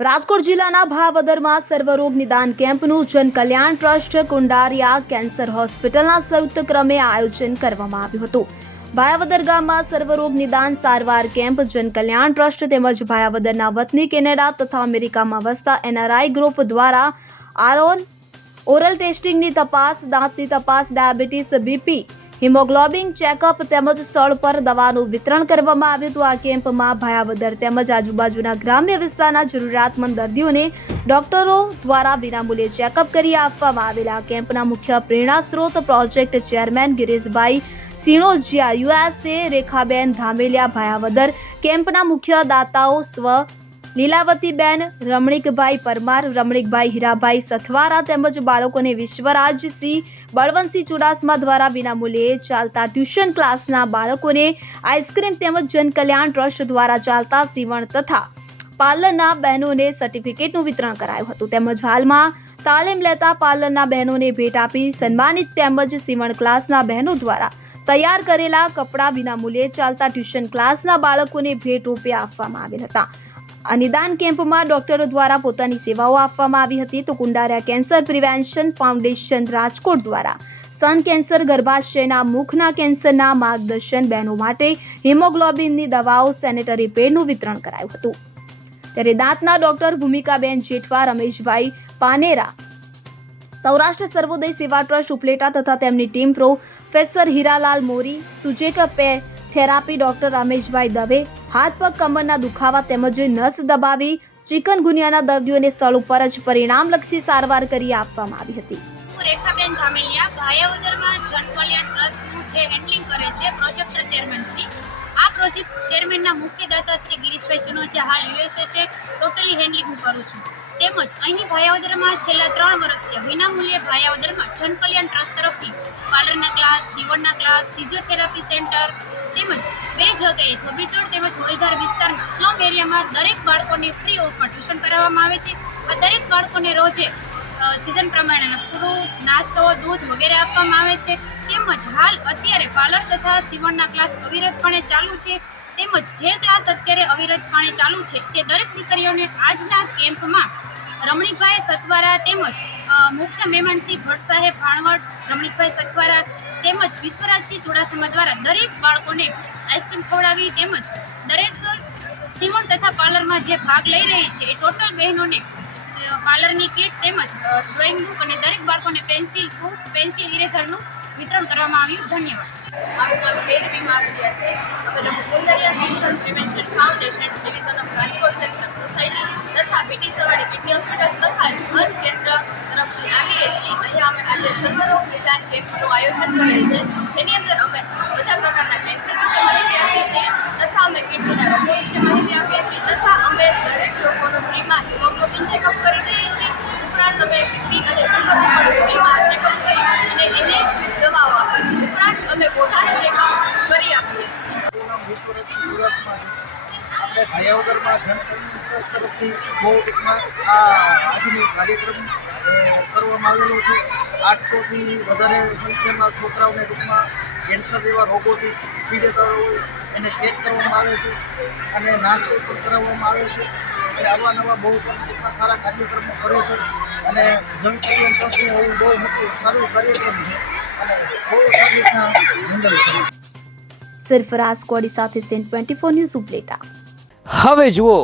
રાજકોટ જિલ્લાના ભાવદરમાં સર્વરોગ નિદાન કેમ્પનું જનકલ્યાણ ટ્રસ્ટ કુંડારિયા કેન્સર હોસ્પિટલના સંયુક્ત ક્રમે આયોજન કરવામાં આવ્યું હતું। ભાયાવદર ગામમાં સર્વરોગ નિદાન સારવાર કેમ્પ જનકલ્યાણ ટ્રસ્ટ તેમજ ભાયાવદરના વતની કેનેડા તથા અમેરિકામાં વસતા NRI ગ્રુપ દ્વારા ઓરલ ટેસ્ટિંગની તપાસ, દાંતની તપાસ, ડાયાબિટીસ, BP, હિમોગ્લોબિન ચેકઅપ તેમજ સ્થળ પર દવાનું વિતરણ કરવામાં આવ્યું હતું। આ કેમ્પમાં ભાયાવદર તેમજ આજુબાજુના ગ્રામ્ય વિસ્તારના જરૂરિયાતમંદ દર્દીઓને ડોક્ટરો દ્વારા વિનામૂલ્યે ચેકઅપ કરી આપવામાં આવેલા। આ કેમ્પના મુખ્ય પ્રેરણા સ્ત્રોત project chairman Girishbhai Sinojiya, USA, Rekhaben Dhameliya Bhayavadar, કેમ્પના મુખ્ય દાતાઓ સ્વ લીલાવતીબેન, રમણીકભાઈ પરમાર, રમણીકભાઈ હીરાભાઈ સથવારા તેમજ બાળકોને વિશ્વરાજસિંહ, બળવંતસિંહ ચુડાસમા દ્વારા વિનામૂલ્યે ચાલતા ટ્યુશન ક્લાસના બાળકોને આઈસ્ક્રીમ તેમજ જનકલ્યાણ ટ્રસ્ટ દ્વારા ચાલતા સીવણ તથા પાર્લરના બહેનોને સર્ટિફિકેટનું વિતરણ કરાયું હતું તેમજ હાલમાં તાલીમ લેતા પાર્લરના બહેનોને ભેટ આપી સન્માનિત તેમજ સીવણ ક્લાસના બહેનો દ્વારા તૈયાર કરેલા કપડાં વિનામૂલ્યે ચાલતા ટ્યુશન ક્લાસના બાળકોને ભેટ રૂપે આપવામાં આવેલ હતા। આ નિદાન કેમ્પમાં ડોક્ટરો દ્વારા પોતાની સેવાઓ આપવામાં આવી હતી તો Kundariya cancer prevention foundation Rajkot દ્વારા સ્તન કેન્સર, ગર્ભાશયના મુખના કેન્સરના માર્ગદર્શન, બહેનો માટે હિમોગ્લોબિનની દવાઓ, સેનેટરી પેડનું વિતરણ કરાયું હતું। ત્યારે દાંતના ડોક્ટર ભૂમિકાબેન જેઠવા, રમેશભાઈ પાનેરા, સૌરાષ્ટ્ર સર્વોદય સેવા ટ્રસ્ટ ઉપલેટા તથા તેમની ટીમ પ્રોફેસર હીરાલાલ મોરી, સુજેક થેરાપી ડોક્ટર રમેશભાઈ દવે, હાથ પગ કમરના દુખાવા તેમજ નસ દબાવી ચિકનગુનિયાના દર્દીઓને સ્થળ ઉપર જ પરિણામલક્ષી સારવાર કરી આપવામાં આવી હતી। રેખાબેન ધામેલિયા ભાયાવદરમાં જનકલ્યાણ ટ્રસ્ટનું જે હેન્ડલિંગ કરે છે પ્રોજેક્ટ ચેરમેન શ્રી, આ પ્રોજેક્ટ ચેરમેનના મુખ્ય દાતા શ્રી ગિરીશભાઈ સિણોજિયા હાલ USA છે, ટોટલી હેન્ડલિંગ હું કરું છું। તેમજ અહીં ભાયાવદરમાં છેલ્લા 3 વર્ષથી વિનામૂલ્યે ભાયાવદરમાં જનકલ્યાણ ટ્રસ્ટ તરફથી પાર્લરના ક્લાસ, સીવણના ક્લાસ, ફિઝિયોથેરાપી સેન્ટર તેમજ 2 જગ્યાએ ધોબીતોડ તેમજ હોળીધાર વિસ્તારના સ્લમ એરિયામાં દરેક બાળકોને ફ્રી ઓફમાં ટ્યુશન કરાવવામાં આવે છે। આ દરેક બાળકોને રોજે સિઝન પ્રમાણેના ફ્રૂટ, નાસ્તો, દૂધ વગેરે આપવામાં આવે છે। તેમજ હાલ અત્યારે પાર્લર તથા સીવણના ક્લાસ અવિરતપણે ચાલુ છે તેમજ જે ક્લાસ અત્યારે અવિરતપણે ચાલુ છે તે દરેક દીકરીઓને આજના કેમ્પમાં રમણીકભાઈ સથવારા તેમજ મુખ્ય મહેમાન શ્રી ભટ્ટ સાહેબ ભાણવડ, રમણીકભાઈ સથવારા તેમજ વિશ્વરાજસિંહ ચુડાસમા દ્વારા દરેક બાળકોને આઈસ્ક્રીમ ખવડાવી તેમજ દરેક સીવણ તથા પાર્લરમાં જે ભાગ લઈ રહી છે એ ટોટલ બહેનોને પાર્લરની કીટ તેમજ ડ્રોઈંગ બુક અને દરેક બાળકોને પેન્સિલ ઇરેઝરનું વિતરણ કરવામાં આવ્યું। ધન્યવાદ। મારું નામ કેરવી મારડિયા છે। અમે લોકો Kundariya cancer prevention foundation division of Rajkot cancer society તથા બીટી સવાડી કિડની હોસ્પિટલ તથા જન કેન્દ્ર તરફથી આવીએ છીએ। અહીંયા અમે આજે સર્વરોગ નિદાન કેમ્પનું આયોજન કરેલ છે, જેની અંદર અમે બધા પ્રકારના કેન્સર વિશે માહિતી આપીએ છીએ તથા અમે કિડનીના રોગો વિશે માહિતી આપીએ છીએ તથા અમે દરેક લોકોનું ફ્રીમાં હિમોગ્લોબિન ચેકઅપ કરી દઈએ છીએ। ઉપરાંત અમે BP અને શુગર પણ ફ્રીમાં ચેકઅપ કરી અને એને દવાઓ આપીએ છીએ। ઉપરાંત અમે પોતાનું ચેકઅપ કરી આપીએ છીએ। વિશ્વરાજસિંહ ચુડાસમા આપણે ભાયાવદરમાં જનકલ્યાણ ટ્રસ્ટ તરફથી બહુ ટૂંકમાં આજનો કાર્યક્રમ કરવામાં આવેલો છે। 800થી વધારે સંખ્યામાં છોકરાઓને ટૂંકમાં કેન્સર જેવા રોગોથી પીડિત હોય એને ચેક કરવામાં આવે છે અને નાસ્તો પણ કરાવવામાં આવે છે અને આવા નવા બહુ ટૂંકા સારા કાર્યક્રમો કરે છે અને જનકલ્યાણ ટ્રસ્ટનું બહુ મોટું સારું કાર્યક્રમ છે અને બહુ સારી રીતના હેન્ડલ કરે છે। સરફરાઝ કોડી સાથે CN24 ન્યૂઝ ઉપલેટા। હવે જુઓ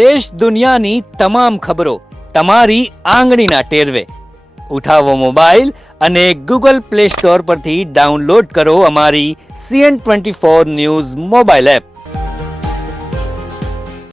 દેશ દુનિયાની તમામ ખબરો તમારી આંગળીના ટેરવે। ઉઠાવો મોબાઈલ અને Google Play Store પરથી ડાઉનલોડ કરો અમારી CN24 ન્યૂઝ મોબાઈલ એપ।